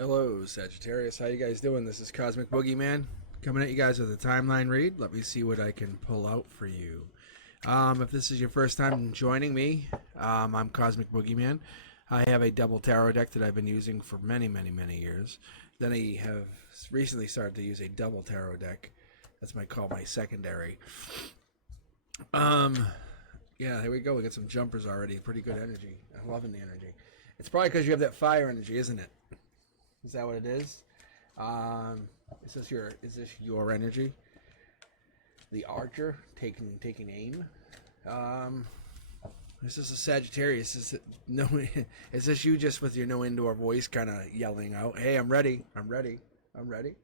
Hello, Sagittarius. How you guys doing? This is Cosmic Boogeyman coming at you guys with a timeline read. Let me see what I can pull out for you. If this is your first time joining me, I'm Cosmic Boogeyman. I have a double tarot deck that I've been using for many, many, many years. Then I have recently started to use a double tarot deck. That's my secondary. Yeah, here we go. We got some jumpers already. Pretty good energy. I'm loving the energy. It's probably because you have that fire energy, isn't it? Is that what it is? Is this your energy? The archer taking aim. This is a Sagittarius. Is this you just with your no indoor voice kind of yelling out, "Hey, I'm ready. I'm ready. I'm ready."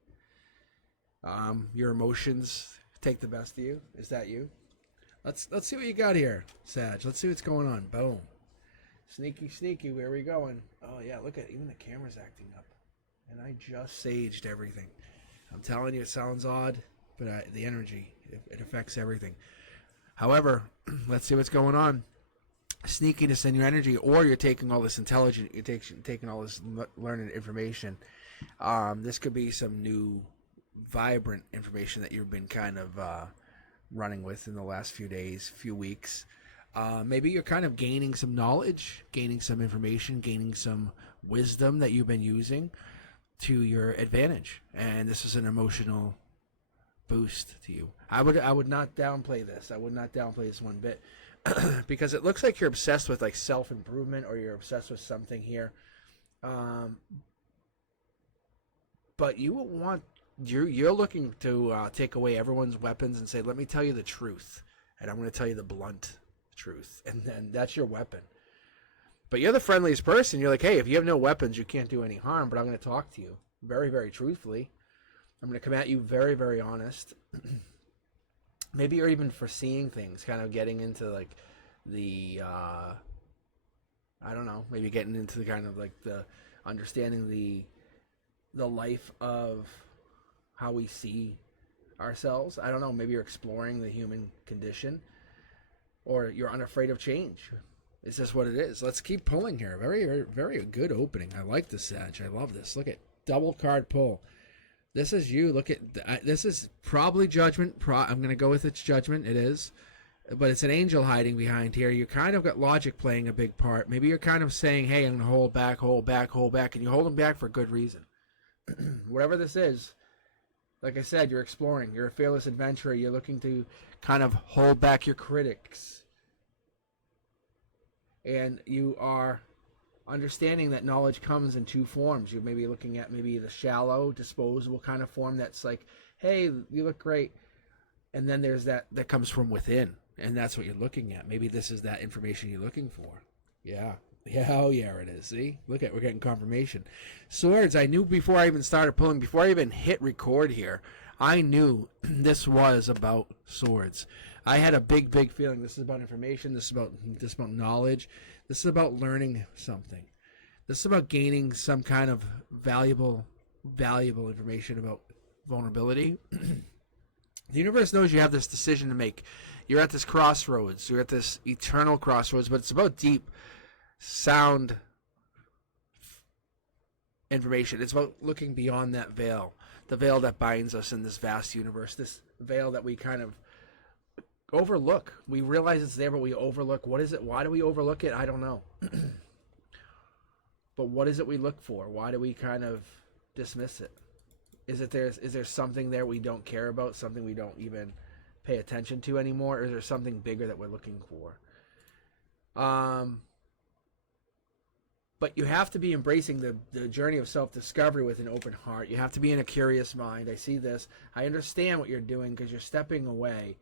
Your emotions take the best of you. Is that you? Let's see what you got here, Sag. Let's see what's going on. Boom. Sneaky, sneaky. Where are we going? Oh yeah, look at even the camera's acting up. And I just saged everything. I'm telling you, it sounds odd, but the energy, it affects everything. However, let's see what's going on. Sneakiness in your energy, or you're taking all this intelligent, you're taking all this learned information. This could be some new, vibrant information that you've been kind of running with in the last few days, few weeks. Maybe you're kind of gaining some knowledge, gaining some information, gaining some wisdom that you've been using to your advantage, and this is an emotional boost to you. I would not downplay this. I would not downplay this one bit because it looks like you're obsessed with like self-improvement, or you're obsessed with something here. But you're looking to take away everyone's weapons and say, "Let me tell you the truth, and I'm going to tell you the blunt truth," and then that's your weapon. But you're the friendliest person. You're like, "Hey, if you have no weapons, you can't do any harm, but I'm going to talk to you very, very truthfully. I'm going to come at you very, very honest." Maybe you're even foreseeing things, kind of getting into like the, I don't know, maybe getting into the kind of like the understanding the life of how we see ourselves. I don't know, maybe you're exploring the human condition, or you're unafraid of change. Is this what it is? Let's keep pulling here. Very, very, very good opening. I like this, Sag. I love this. Look at double card pull. This is you. Look at this is probably judgment. I'm going to go with it's judgment. It is, but it's an angel hiding behind here. You kind of got logic playing a big part. Maybe you're kind of saying, "Hey, I'm going to hold back, hold back, hold back," and you hold them back for good reason. Whatever this is, like I said, you're exploring. You're a fearless adventurer. You're looking to kind of hold back your critics. And you are understanding that knowledge comes in two forms. You may be looking at maybe the shallow, disposable kind of form that's like, "Hey, you look great." And then there's that comes from within. And that's what you're looking at. Maybe this is that information you're looking for. Yeah. Yeah, oh yeah, it is. See? Look at, we're getting confirmation. Swords, I knew before I even started pulling, before I even hit record here, I knew this was about swords. I had a big, big feeling. This is about information. This is about knowledge. This is about learning something. This is about gaining some kind of valuable information about vulnerability. The universe knows you have this decision to make. You're at this crossroads. You're at this eternal crossroads, but it's about deep, sound information. It's about looking beyond that veil, the veil that binds us in this vast universe, this veil that we kind of overlook. We realize it's there, but we overlook. What is it? Why do we overlook it? I don't know. But what is it we look for? Why do we kind of dismiss it? Is there something there we don't care about, something we don't even pay attention to anymore, or is there something bigger that we're looking for? But you have to be embracing the journey of self-discovery with an open heart. You have to be in a curious mind. I see this. I understand what you're doing because you're stepping away.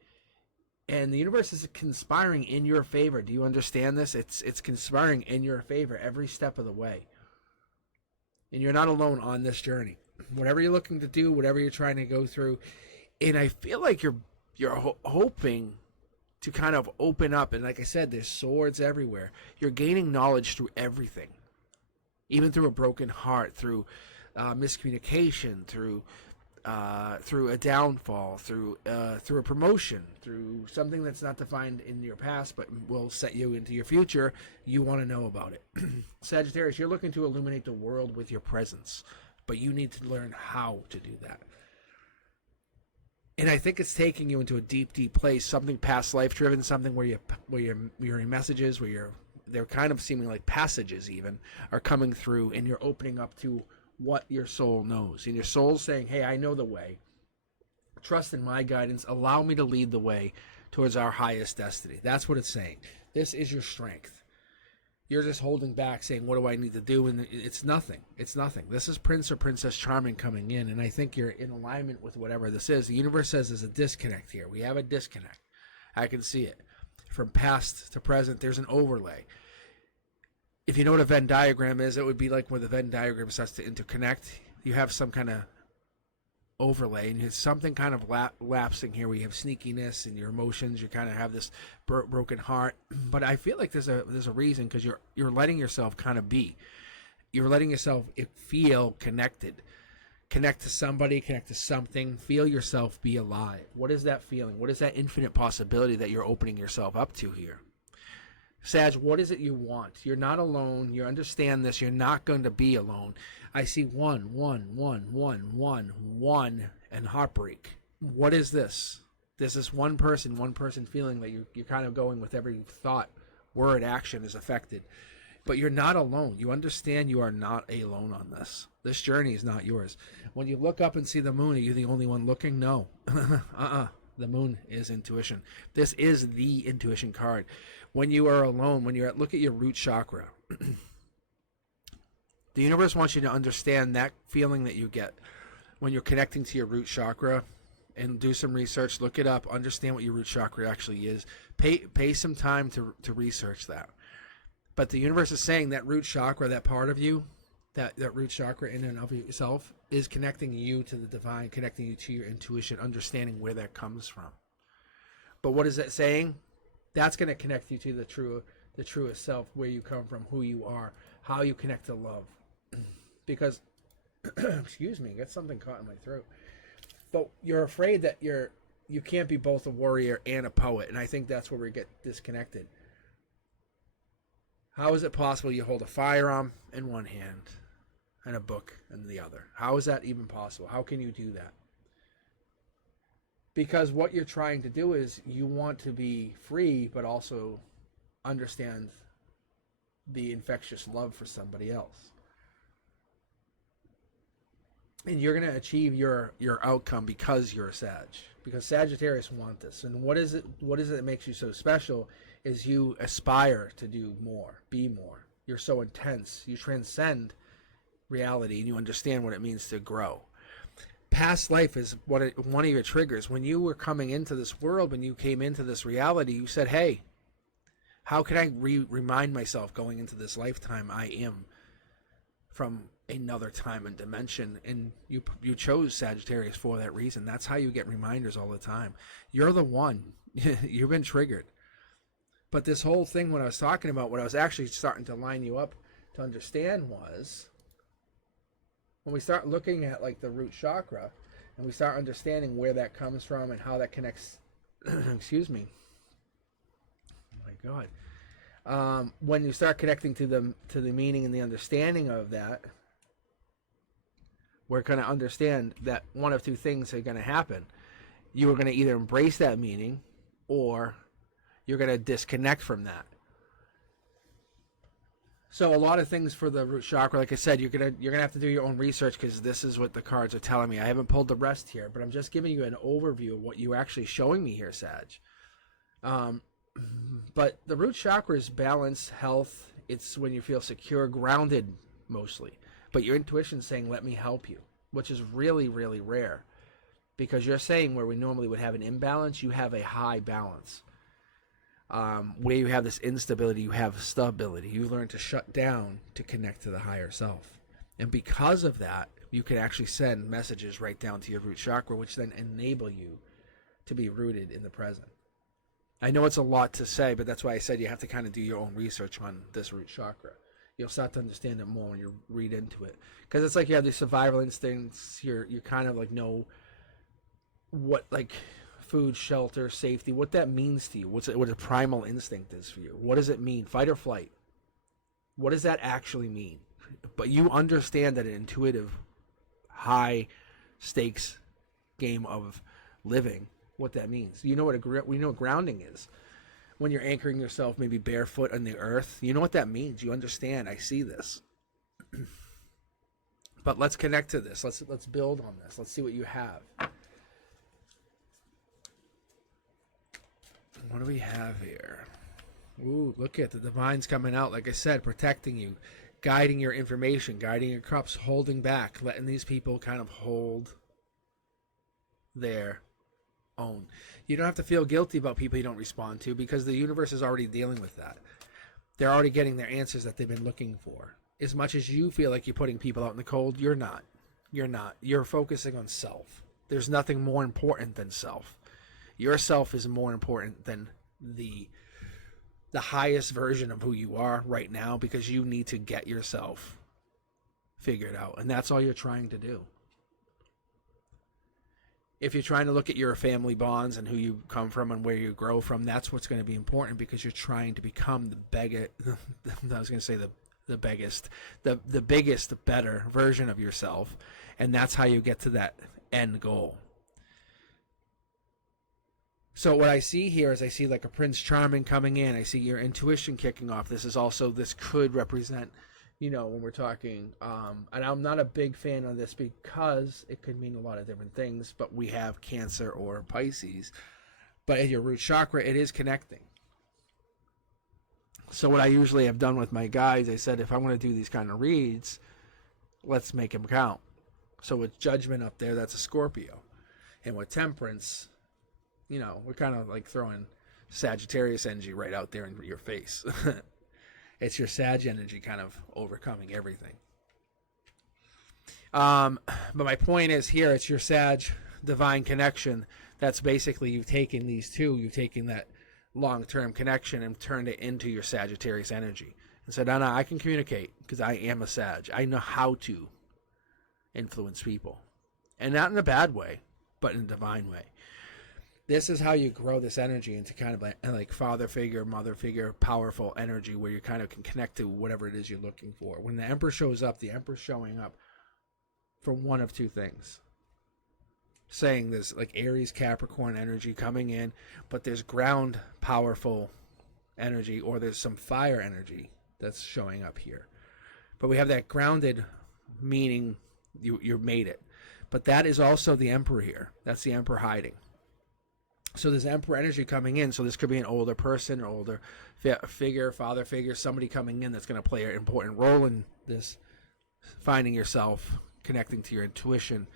And the universe is conspiring in your favor. Do you understand this? It's conspiring in your favor every step of the way. And you're not alone on this journey. Whatever you're looking to do, whatever you're trying to go through. And I feel like you're hoping to kind of open up. And like I said, there's swords everywhere. You're gaining knowledge through everything. Even through a broken heart, through miscommunication, through through a downfall, through a promotion, through something that's not defined in your past but will set you into your future, you want to know about it. Sagittarius, you're looking to illuminate the world with your presence, but you need to learn how to do that. And I think it's taking you into a deep, deep place, something past life driven, something where your messages, they're kind of seeming like passages even, are coming through, and you're opening up to what your soul knows. And your soul's saying, hey, I know the way. Trust in my guidance. Allow me to lead the way towards our highest destiny. That's what it's saying. This is your strength. You're just holding back, saying, what do I need to do? And it's nothing. It's nothing. This is Prince or Princess Charming coming in, and I think you're in alignment with whatever this is. The universe says there's a disconnect here. We have a disconnect. I can see it. From past to present, there's an overlay. If you know what a Venn diagram is, it would be like where the Venn diagram starts to interconnect. You have some kind of overlay, and there's something kind of lapsing here where you have sneakiness and your emotions. You kind of have this broken heart. But I feel like there's a reason, because you're letting yourself kind of be. You're letting yourself feel connected. Connect to somebody, connect to something. Feel yourself be alive. What is that feeling? What is that infinite possibility that you're opening yourself up to here? Sag, what is it you want? You're not alone. You understand this. You're not going to be alone. I see one, and heartbreak. What is this? There's this one person feeling that you're kind of going with every thought, word, action is affected. But you're not alone. You understand you are not alone on this. This journey is not yours. When you look up and see the moon, are you the only one looking? No. The moon is intuition. This is the intuition card. When you are alone, look at your root chakra. The universe wants you to understand that feeling that you get when you're connecting to your root chakra, and do some research, look it up, understand what your root chakra actually is. Pay some time to research that. But the universe is saying that root chakra, that part of you, that root chakra in and of itself, is connecting you to the divine, connecting you to your intuition, understanding where that comes from. But what is that saying? That's going to connect you to the truest self, where you come from, who you are, how you connect to love. Because, excuse me, got something caught in my throat. But you're afraid that you can't be both a warrior and a poet, and I think that's where we get disconnected. How is it possible you hold a firearm in one hand and a book in the other? How is that even possible? How can you do that? Because what you're trying to do is you want to be free, but also understand the infectious love for somebody else. And you're going to achieve your outcome because you're a Sag. Because Sagittarius want this. And what is it that makes you so special is you aspire to do more, be more. You're so intense. You transcend reality, and you understand what it means to grow. Past life is one of your triggers. When you were coming into this world, when you came into this reality, you said, hey, how can I remind myself going into this lifetime I am from another time and dimension? And you chose Sagittarius for that reason. That's how you get reminders all the time. You're the one. You've been triggered. But this whole thing, what I was talking about, what I was actually starting to line you up to understand was, when we start looking at like the root chakra, and we start understanding where that comes from and how that connects, excuse me, oh my God, when you start connecting to the meaning and the understanding of that, we're going to understand that one of two things are going to happen. You are going to either embrace that meaning, or you're going to disconnect from that. So a lot of things for the root chakra, like I said, you're gonna have to do your own research, because this is what the cards are telling me. I haven't pulled the rest here, but I'm just giving you an overview of what you're actually showing me here, Sag. But the root chakra is balance, health. It's when you feel secure, grounded mostly. But your intuition's saying, let me help you, which is really, really rare. Because you're saying where we normally would have an imbalance, you have a high balance. Where you have this instability, you have stability. You learn to shut down to connect to the higher self. And because of that, you can actually send messages right down to your root chakra, which then enable you to be rooted in the present. I know it's a lot to say, but that's why I said you have to kind of do your own research on this root chakra. You'll start to understand it more when you read into it, because it's like you have these survival instincts. You kind of like know what like food, shelter, safety, what that means to you. What a primal instinct is for you. What does it mean? Fight or flight. What does that actually mean? But you understand that an intuitive, high stakes game of living, what that means. You know we know what grounding is. When you're anchoring yourself maybe barefoot on the earth, you know what that means. You understand. I see this. But let's connect to this. Let's build on this. Let's see what you have. What do we have here? Ooh, look at the divine's coming out. Like I said, protecting you, guiding your information, guiding your cups, holding back, letting these people kind of hold their own. You don't have to feel guilty about people you don't respond to, because the universe is already dealing with that. They're already getting their answers that they've been looking for. As much as you feel like you're putting people out in the cold, you're not. You're not. You're focusing on self. There's nothing more important than self. Yourself is more important than the highest version of who you are right now, because you need to get yourself figured out. And that's all you're trying to do. If you're trying to look at your family bonds and who you come from and where you grow from, that's what's going to be important, because you're trying to become the biggest, better version of yourself. And that's how you get to that end goal. So what I see here is I see like a Prince Charming coming in. I see your intuition kicking off. This could represent, when we're talking, and I'm not a big fan of this because it could mean a lot of different things, but we have Cancer or Pisces. But in your root chakra, it is connecting. So what I usually have done with my guys, I said, if I'm going to do these kind of reads, let's make them count. So with Judgment up there, that's a Scorpio. And with Temperance, we're kind of like throwing Sagittarius energy right out there in your face. It's your Sag energy kind of overcoming everything. But my point is here, it's your Sag divine connection. That's basically you've taken these two, you've taken that long-term connection and turned it into your Sagittarius energy. And said, no, I can communicate because I am a Sag. I know how to influence people. And not in a bad way, but in a divine way. This is how you grow this energy into kind of like father figure, mother figure, powerful energy where you kind of can connect to whatever it is you're looking for. When the Emperor shows up, the Emperor's showing up for one of two things. Saying there's like Aries, Capricorn energy coming in, but there's ground powerful energy, or there's some fire energy that's showing up here. But we have that grounded meaning you made it. But that is also the Emperor here. That's the Emperor hiding. So there's Emperor energy coming in. So this could be an older person, or older figure, father figure, somebody coming in that's going to play an important role in this, finding yourself, connecting to your intuition,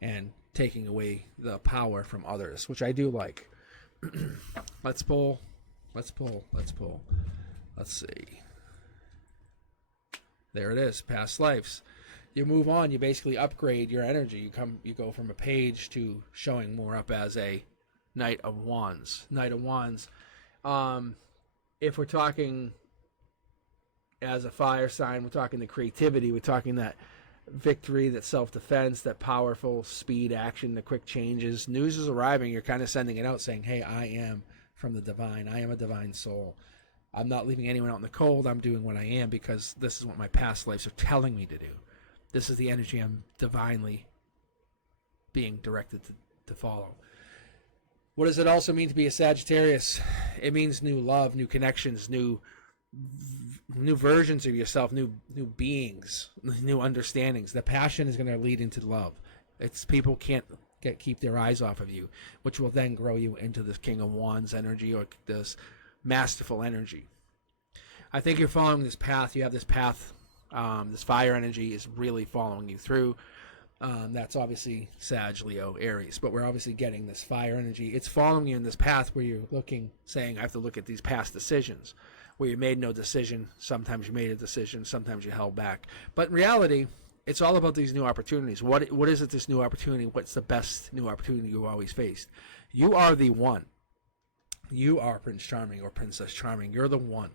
and taking away the power from others, which I do like. Let's pull. Let's see. There it is, past lives. You move on, you basically upgrade your energy. You go from a page to showing more up as a Knight of Wands. If we're talking as a fire sign, we're talking the creativity, we're talking that victory, that self-defense, that powerful speed, action, the quick changes. News is arriving, you're kind of sending it out saying, hey, I am from the divine. I am a divine soul. I'm not leaving anyone out in the cold. I'm doing what I am because this is what my past lives are telling me to do. This is the energy I'm divinely being directed to follow. What does it also mean to be a Sagittarius? It means new love, new connections, new versions of yourself, new beings, new understandings. The passion is going to lead into love. It's people can't keep their eyes off of you, which will then grow you into this King of Wands energy, or this masterful energy. I think you're following this path. You have this path. This fire energy is really following you through. That's obviously Sag, Leo, Aries, but we're obviously getting this fire energy. It's following you in this path where you're saying, I have to look at these past decisions, where you made no decision. Sometimes you made a decision, sometimes you held back. But in reality, it's all about these new opportunities. What is it, this new opportunity? What's the best new opportunity you've always faced? You are the one. You are Prince Charming or Princess Charming. You're the one.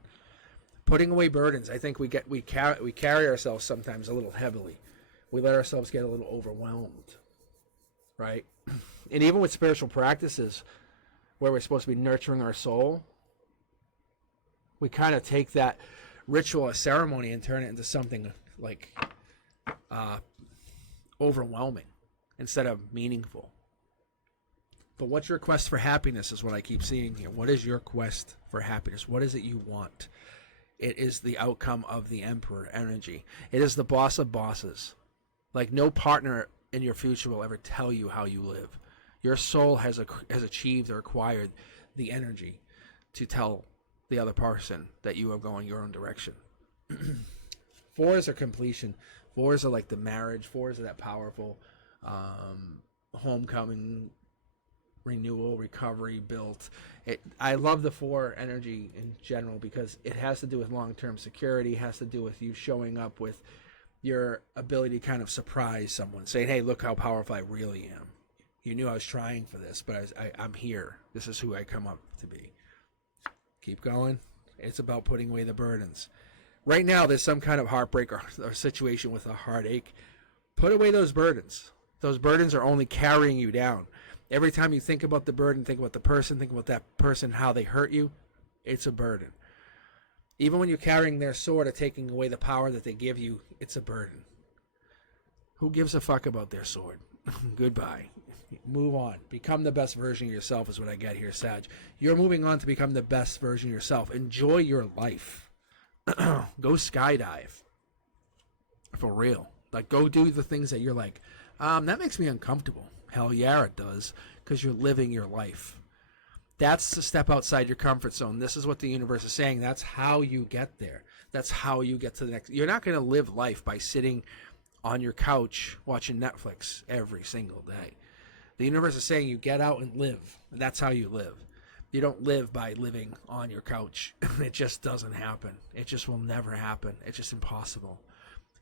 Putting away burdens. I think we carry ourselves sometimes a little heavily. We let ourselves get a little overwhelmed, right? And even with spiritual practices, where we're supposed to be nurturing our soul, we kind of take that ritual or ceremony and turn it into something like overwhelming instead of meaningful. But what's your quest for happiness is what I keep seeing here. What is your quest for happiness? What is it you want? It is the outcome of the Emperor energy. It is the boss of bosses. Like, no partner in your future will ever tell you how you live. Your soul has achieved or acquired the energy to tell the other person that you are going your own direction. Fours are completion. Fours are like the marriage. Fours are that powerful homecoming, renewal, recovery, built. I love the four energy in general because it has to do with long-term security, has to do with you showing up with your ability to kind of surprise someone, saying, hey, look how powerful I really am. You knew I was trying for this, but I'm here. This is who I come up to be. Keep going. It's about putting away the burdens. Right now, there's some kind of heartbreak or situation with a heartache. Put away those burdens. Those burdens are only carrying you down. Every time you think about the burden, think about the person, think about that person, how they hurt you, it's a burden. Even when you're carrying their sword or taking away the power that they give you, it's a burden. Who gives a fuck about their sword? Goodbye. Move on. Become the best version of yourself is what I get here, Sag. You're moving on to become the best version of yourself. Enjoy your life. Go skydive. For real. Like, go do the things that you're like, that makes me uncomfortable. Hell yeah, it does. Because you're living your life. That's to step outside your comfort zone. This is what the universe is saying. That's how you get there. That's how you get to the next. You're not going to live life by sitting on your couch watching Netflix every single day. The universe is saying you get out and live. That's how you live. You don't live by living on your couch. It just doesn't happen. It just will never happen. It's just impossible.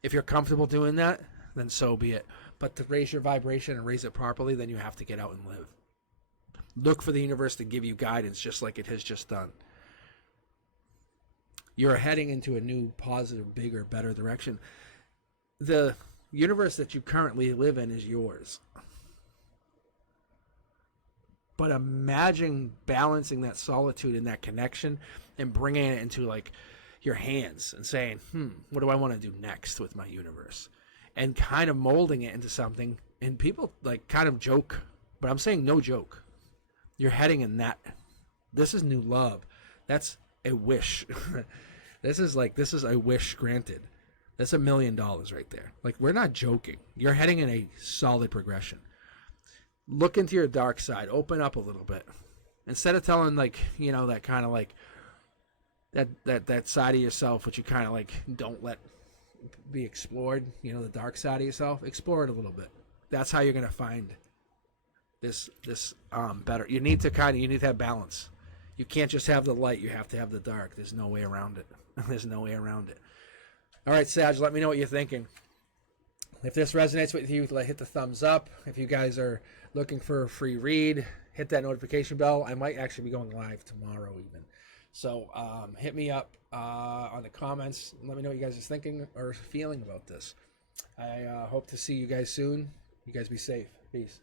If you're comfortable doing that, then so be it. But to raise your vibration and raise it properly, then you have to get out and live. Look for the universe to give you guidance just like it has just done. You're heading into a new, positive, bigger, better direction. The universe that you currently live in is yours. But imagine balancing that solitude and that connection and bringing it into like your hands and saying, what do I want to do next with my universe? And kind of molding it into something. And people like kind of joke, but I'm saying no joke. You're heading in that. This is new love. That's a wish. This is a wish granted. That's $1 million right there. Like, we're not joking. You're heading in a solid progression. Look into your dark side. Open up a little bit. Instead of telling, like, you know, that kind of like that side of yourself which you kind of like don't let be explored, you know, the dark side of yourself, explore it a little bit. That's how you're going to find this better. You need to have balance. You can't just have the light, you have to have the dark. There's no way around it. There's no way around it. All right, Sag, let me know what you're thinking. If this resonates with you, hit the thumbs up. If you guys are looking for a free read, hit that notification bell. I might actually be going live tomorrow even. So hit me up on the comments. Let me know what you guys are thinking or feeling about this. I hope to see you guys soon. You guys be safe. Peace.